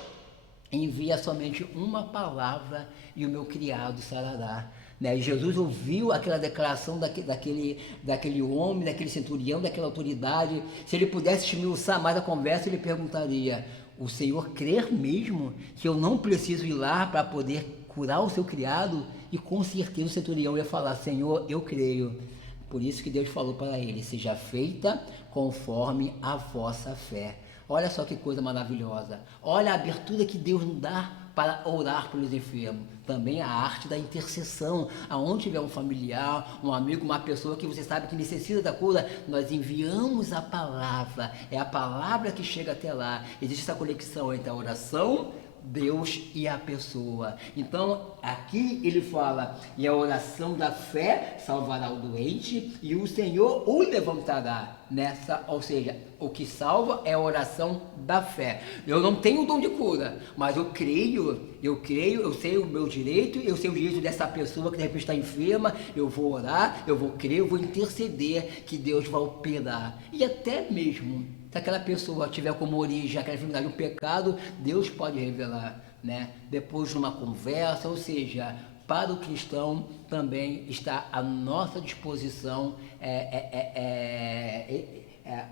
envia somente uma palavra e o meu criado sarará. Né? E Jesus ouviu aquela declaração daquele homem, daquele centurião, daquela autoridade. Se ele pudesse esmiuçar mais a conversa, ele perguntaria: o Senhor crer mesmo que eu não preciso ir lá para poder curar o seu criado? E com certeza o centurião ia falar: Senhor, eu creio. Por isso que Deus falou para ele: seja feita conforme a vossa fé. Olha só que coisa maravilhosa. Olha a abertura que Deus nos dá para orar pelos enfermos. Também a arte da intercessão. Aonde tiver um familiar, um amigo, uma pessoa que você sabe que necessita da cura, nós enviamos a palavra. É a palavra que chega até lá. Existe essa conexão entre a oração, Deus e a pessoa. Então, aqui ele fala: e a oração da fé salvará o doente e o Senhor o levantará. Ou seja, o que salva é a oração da fé. Eu não tenho o dom de cura, mas eu creio, eu sei o meu direito, eu sei o direito dessa pessoa que de repente está enferma, eu vou orar, eu vou crer, eu vou interceder que Deus vai operar. E até mesmo se aquela pessoa tiver como origem aquela enfermidade um pecado, Deus pode revelar, né? Depois de uma conversa, ou seja, para o cristão também está à nossa disposição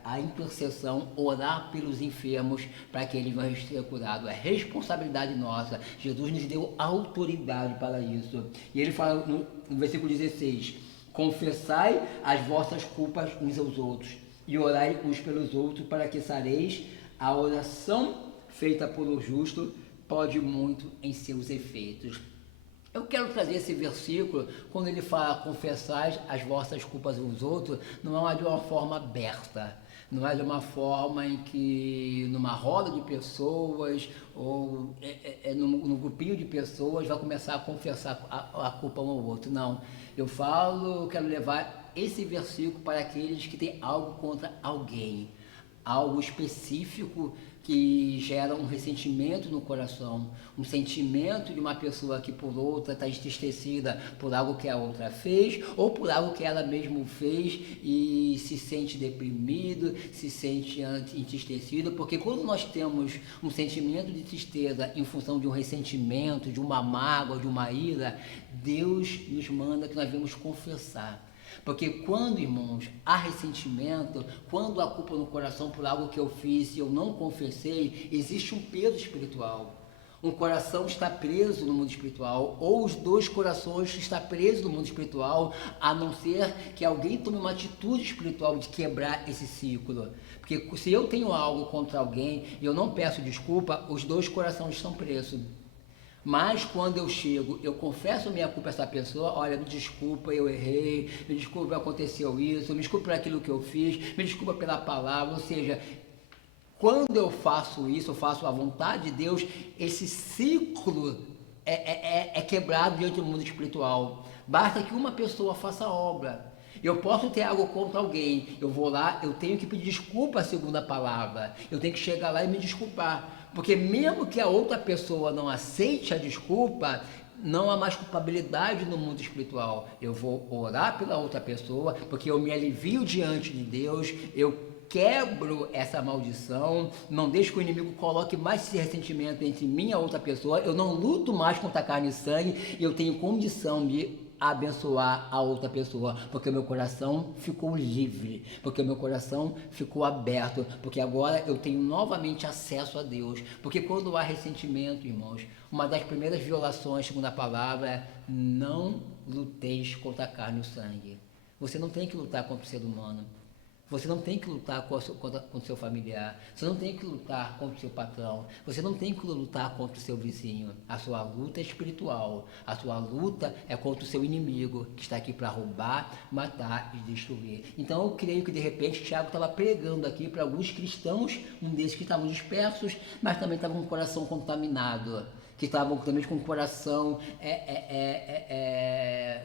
a intercessão, orar pelos enfermos para que eles vão ser curados. É responsabilidade nossa. Jesus nos deu autoridade para isso. E ele fala no versículo 16: confessai as vossas culpas uns aos outros e orai uns pelos outros para que sareis. A oração feita por um justo pode muito em seus efeitos. Eu quero trazer esse versículo, quando ele fala confessar as vossas culpas uns aos outros, não é de uma forma aberta, não é de uma forma em que numa roda de pessoas ou num grupinho de pessoas vai começar a confessar a culpa um ao outro. Não, eu quero levar esse versículo para aqueles que têm algo contra alguém, algo específico que gera um ressentimento no coração, um sentimento de uma pessoa que por outra está entristecida por algo que a outra fez ou por algo que ela mesma fez e se sente deprimido, se sente entristecido, porque quando nós temos um sentimento de tristeza em função de um ressentimento, de uma mágoa, de uma ira, Deus nos manda que nós devemos confessar. Porque quando, irmãos, há ressentimento, quando há culpa no coração por algo que eu fiz e eu não confessei, existe um peso espiritual. Um coração está preso no mundo espiritual, ou os dois corações estão presos no mundo espiritual, a não ser que alguém tome uma atitude espiritual de quebrar esse ciclo. Porque se eu tenho algo contra alguém e eu não peço desculpa, os dois corações estão presos. Mas quando eu chego, eu confesso a minha culpa a essa pessoa, olha, me desculpa, eu errei, me desculpa, aconteceu isso, me desculpa por aquilo que eu fiz, me desculpa pela palavra, ou seja, quando eu faço isso, eu faço a vontade de Deus, esse ciclo é quebrado diante do mundo espiritual. Basta que uma pessoa faça a obra. Eu posso ter algo contra alguém, eu vou lá, eu tenho que pedir desculpa segundo a palavra, eu tenho que chegar lá e me desculpar, porque mesmo que a outra pessoa não aceite a desculpa, não há mais culpabilidade no mundo espiritual. Eu vou orar pela outra pessoa, porque eu me alivio diante de Deus, eu quebro essa maldição, não deixo que o inimigo coloque mais esse ressentimento entre mim e a outra pessoa, eu não luto mais contra carne e sangue, e eu tenho condição de abençoar a outra pessoa, porque o meu coração ficou livre, porque o meu coração ficou aberto, porque agora eu tenho novamente acesso a Deus, porque quando há ressentimento, irmãos, uma das primeiras violações, segundo a palavra, é não luteis contra a carne e o sangue. Você não tem que lutar contra o ser humano. Você não tem que lutar contra o seu familiar, você não tem que lutar contra o seu patrão, você não tem que lutar contra o seu vizinho. A sua luta é espiritual, a sua luta é contra o seu inimigo, que está aqui para roubar, matar e destruir. Então eu creio que de repente Tiago estava pregando aqui para alguns cristãos, um desses que estavam dispersos, mas também estavam com o coração contaminado, que estavam também com o coração,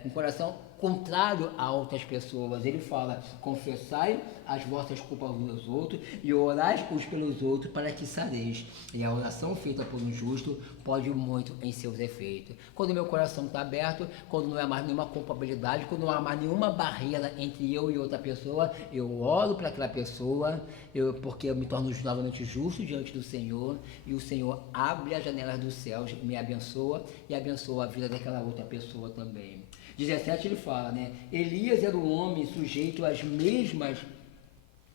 um coração contrário a outras pessoas. Ele fala: confessai as vossas culpas uns aos outros e orai uns pelos outros para que sareis. E a oração feita por um justo pode muito em seus efeitos. Quando meu coração está aberto, quando não há mais nenhuma culpabilidade, quando não há mais nenhuma barreira entre eu e outra pessoa, eu oro para aquela pessoa, porque eu me torno novamente justo diante do Senhor, e o Senhor abre as janelas dos céus, me abençoa e abençoa a vida daquela outra pessoa também. 17 ele fala, né? Elias era um homem sujeito às mesmas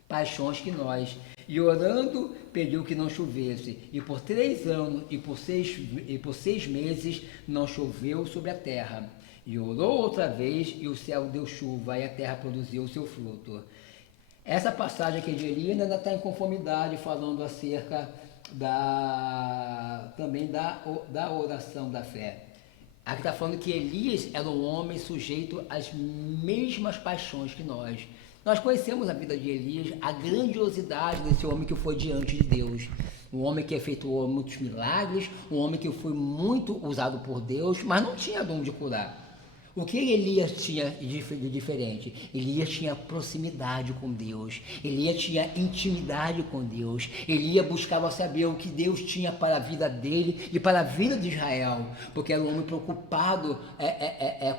paixões que nós, e orando pediu que não chovesse, e por 3 anos e por 6 meses não choveu sobre a terra. E orou outra vez, e o céu deu chuva, e a terra produziu o seu fruto. Essa passagem aqui de Elias ainda está em conformidade, falando acerca também da oração da fé. Aqui está falando que Elias era um homem sujeito às mesmas paixões que nós. Nós conhecemos a vida de Elias, a grandiosidade desse homem que foi diante de Deus. Um homem que efetuou muitos milagres, um homem que foi muito usado por Deus, mas não tinha dom de curar. O que Elias tinha de diferente? Elias tinha proximidade com Deus, Elias tinha intimidade com Deus, Elias buscava saber o que Deus tinha para a vida dele e para a vida de Israel, porque era um homem preocupado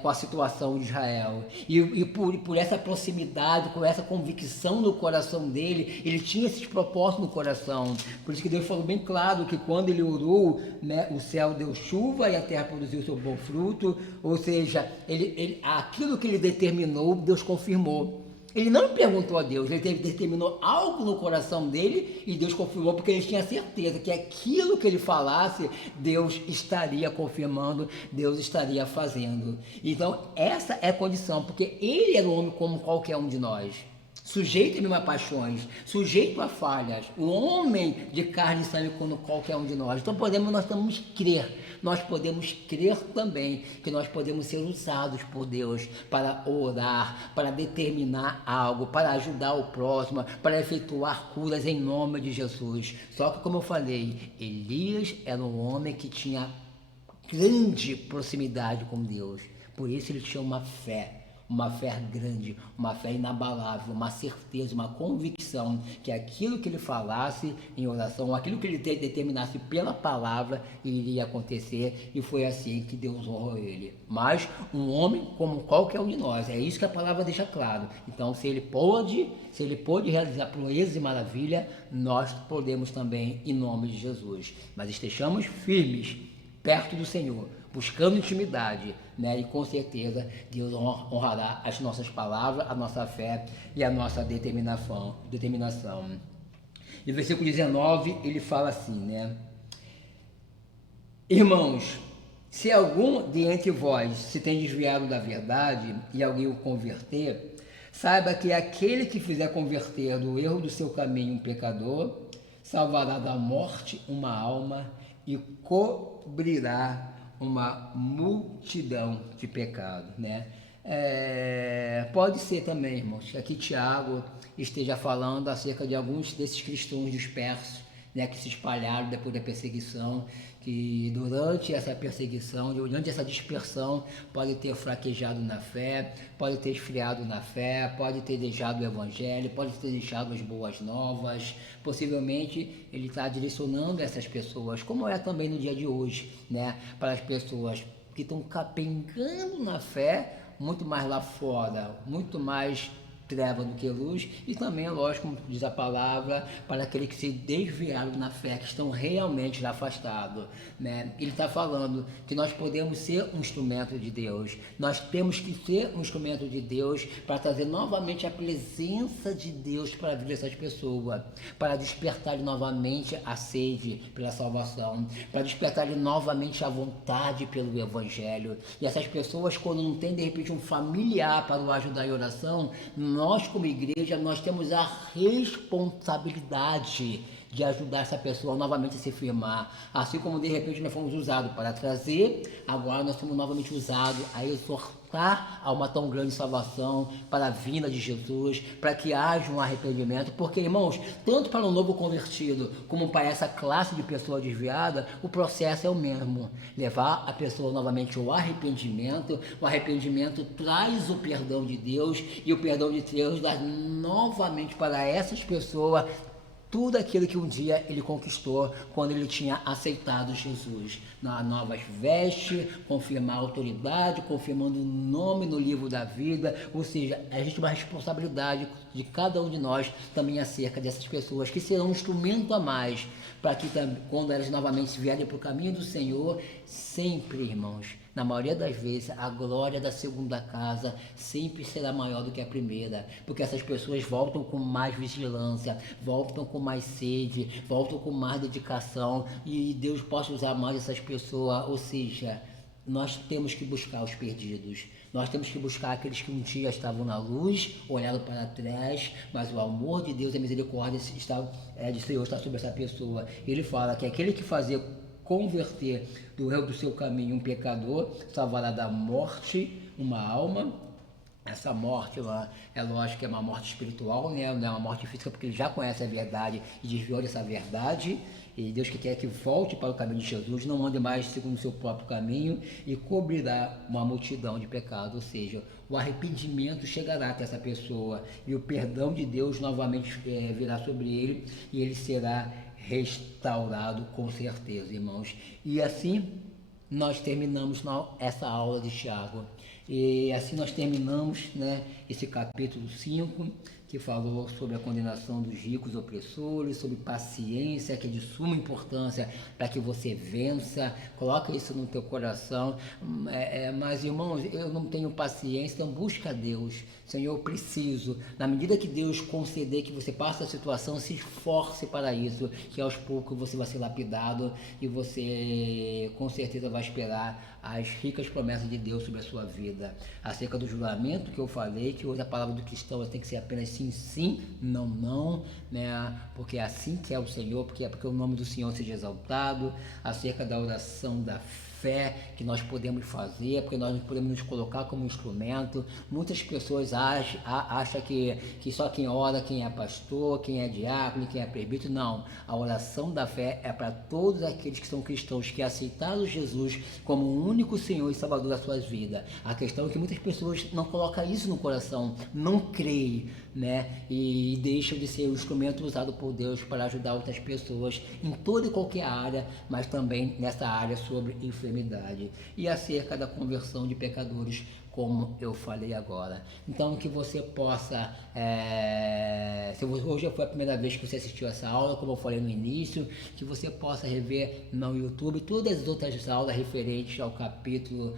com a situação de Israel, e por essa proximidade, com essa convicção no coração dele, ele tinha esses propósitos no coração. Por isso que Deus falou bem claro que quando ele orou, né, o céu deu chuva e a terra produziu seu bom fruto, ou seja, aquilo que ele determinou, Deus confirmou. Ele não perguntou a Deus, ele determinou algo no coração dele e Deus confirmou, porque ele tinha certeza que aquilo que ele falasse, Deus estaria confirmando, Deus estaria fazendo. Então essa é a condição, porque ele era um homem como qualquer um de nós, sujeito a mesmas paixões, sujeito a falhas, um homem de carne e sangue como qualquer um de nós. Então nós podemos crer também que nós podemos ser usados por Deus para orar, para determinar algo, para ajudar o próximo, para efetuar curas em nome de Jesus. Só que, como eu falei, Elias era um homem que tinha grande proximidade com Deus, por isso ele tinha uma fé grande, uma fé inabalável, uma certeza, uma convicção que aquilo que ele falasse em oração, aquilo que ele determinasse pela palavra, iria acontecer, e foi assim que Deus honrou ele. Mas um homem como qualquer um de nós, é isso que a palavra deixa claro. Então, se ele pôde realizar proezas e maravilha, nós podemos também, em nome de Jesus. Mas estejamos firmes perto do Senhor, buscando intimidade, né? E com certeza Deus honrará as nossas palavras, a nossa fé e a nossa determinação. E no versículo 19 ele fala assim, né? Irmãos, se algum de entre vós se tem desviado da verdade e alguém o converter, saiba que aquele que fizer converter do erro do seu caminho um pecador, salvará da morte uma alma e cobrirá uma multidão de pecados, né? Pode ser também, irmãos, que aqui Tiago esteja falando acerca de alguns desses cristãos dispersos, né, que se espalharam depois da perseguição, que durante essa perseguição, durante essa dispersão, pode ter fraquejado na fé, pode ter esfriado na fé, pode ter deixado o evangelho, pode ter deixado as boas novas. Possivelmente ele está direcionando essas pessoas, como é também no dia de hoje, né, para as pessoas que estão capengando na fé, muito mais lá fora, muito mais treva do que luz, e também, lógico, como diz a palavra, para aqueles que se desviaram na fé, que estão realmente afastados, né? Ele está falando que nós podemos ser um instrumento de Deus, nós temos que ser um instrumento de Deus para trazer novamente a presença de Deus para a vida dessas pessoas, para despertar novamente a sede pela salvação, para despertar novamente a vontade pelo Evangelho. E essas pessoas, quando não tem de repente um familiar para o ajudar em oração, nós como igreja, nós temos a responsabilidade de ajudar essa pessoa novamente a se firmar, assim como de repente nós fomos usados para trazer, agora nós somos novamente usados a exortar a uma tão grande salvação para a vinda de Jesus, para que haja um arrependimento, porque, irmãos, tanto para um novo convertido como para essa classe de pessoa desviada, o processo é o mesmo, levar a pessoa novamente ao arrependimento. O arrependimento traz o perdão de Deus, e o perdão de Deus dá novamente para essas pessoas tudo aquilo que um dia ele conquistou quando ele tinha aceitado Jesus. Novas vestes, confirmar a autoridade, confirmando o nome no livro da vida. Ou seja, a gente tem uma responsabilidade de cada um de nós também acerca dessas pessoas que serão um instrumento a mais para que quando elas novamente vierem para o caminho do Senhor, sempre, irmãos, na maioria das vezes, a glória da segunda casa sempre será maior do que a primeira, porque essas pessoas voltam com mais vigilância, voltam com mais sede, voltam com mais dedicação, e Deus possa usar mais essas pessoas. Ou seja, nós temos que buscar os perdidos, nós temos que buscar aqueles que um dia estavam na luz, olharam para trás, mas o amor de Deus e a misericórdia de Senhor está sobre essa pessoa. Ele fala que aquele que fazia converter do erro do seu caminho um pecador, salvará da morte uma alma. Essa morte, é lógico que é uma morte espiritual, né? Não é uma morte física, porque ele já conhece a verdade e desviou dessa verdade. E Deus que quer que volte para o caminho de Jesus, não ande mais segundo o seu próprio caminho, e cobrirá uma multidão de pecados. Ou seja, o arrependimento chegará até essa pessoa, e o perdão de Deus novamente virá sobre ele, e ele será restaurado com certeza, irmãos. E assim nós terminamos essa aula de Tiago. E assim nós terminamos, né, esse capítulo 5, que falou sobre a condenação dos ricos opressores, sobre paciência, que é de suma importância para que você vença. Coloca isso no teu coração. Mas, irmãos, eu não tenho paciência, então busca Deus. Senhor, eu preciso. Na medida que Deus conceder que você passe a situação, se esforce para isso, que aos poucos você vai ser lapidado e você com certeza vai esperar as ricas promessas de Deus sobre a sua vida. Acerca do julgamento que eu falei, que hoje a palavra do cristão tem que ser apenas sim, sim, não, não, né? Porque é assim que é o Senhor, porque o nome do Senhor seja exaltado. Acerca da oração da fé que nós podemos fazer, porque nós podemos nos colocar como instrumento. Muitas pessoas acham que só quem ora, quem é pastor, quem é diácono, quem é presbítero. Não, a oração da fé é para todos aqueles que são cristãos, que aceitaram Jesus como o único Senhor e Salvador das suas vidas. A questão é que muitas pessoas não colocam isso no coração, não creem, né? E deixam de ser o instrumento usado por Deus para ajudar outras pessoas em toda e qualquer área, mas também nessa área sobre enfermidade. E acerca da conversão de pecadores, como eu falei agora. Então, que você possa, se hoje foi a primeira vez que você assistiu essa aula, como eu falei no início, que você possa rever no YouTube todas as outras aulas referentes ao capítulo,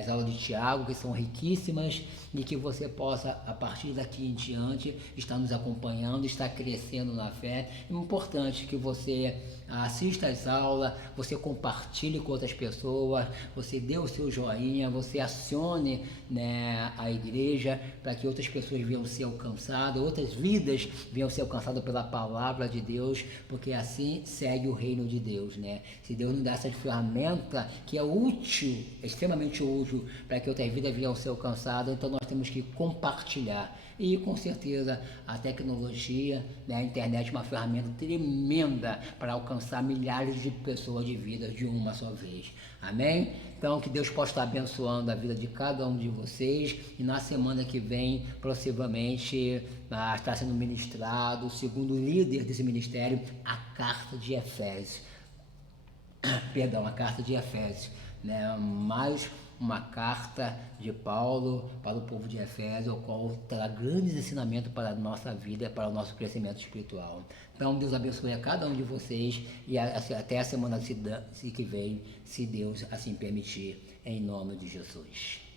as aulas de Tiago, que são riquíssimas, e que você possa, a partir daqui em diante, adiante, está nos acompanhando, está crescendo na fé. É importante que você assista às aulas, você compartilhe com outras pessoas, você dê o seu joinha, você acione, né, a igreja para que outras pessoas venham ser alcançadas, outras vidas venham ser alcançadas pela palavra de Deus, porque assim segue o reino de Deus, né? Se Deus nos dá essa ferramenta que é útil, extremamente útil, para que outras vidas venham ser alcançadas, então nós temos que compartilhar. E com certeza a tecnologia, né, a internet é uma ferramenta tremenda para alcançar milhares de pessoas de vidas de uma só vez. Amém? Então que Deus possa estar abençoando a vida de cada um de vocês, e na semana que vem, possivelmente, está sendo ministrado, segundo o líder desse ministério, a carta de Efésios. Perdão, a carta de Efésios, né? Mais uma carta de Paulo para o povo de Efésios, o qual terá grandes ensinamentos para a nossa vida e para o nosso crescimento espiritual. Então, Deus abençoe a cada um de vocês e até a semana que vem, se Deus assim permitir, em nome de Jesus.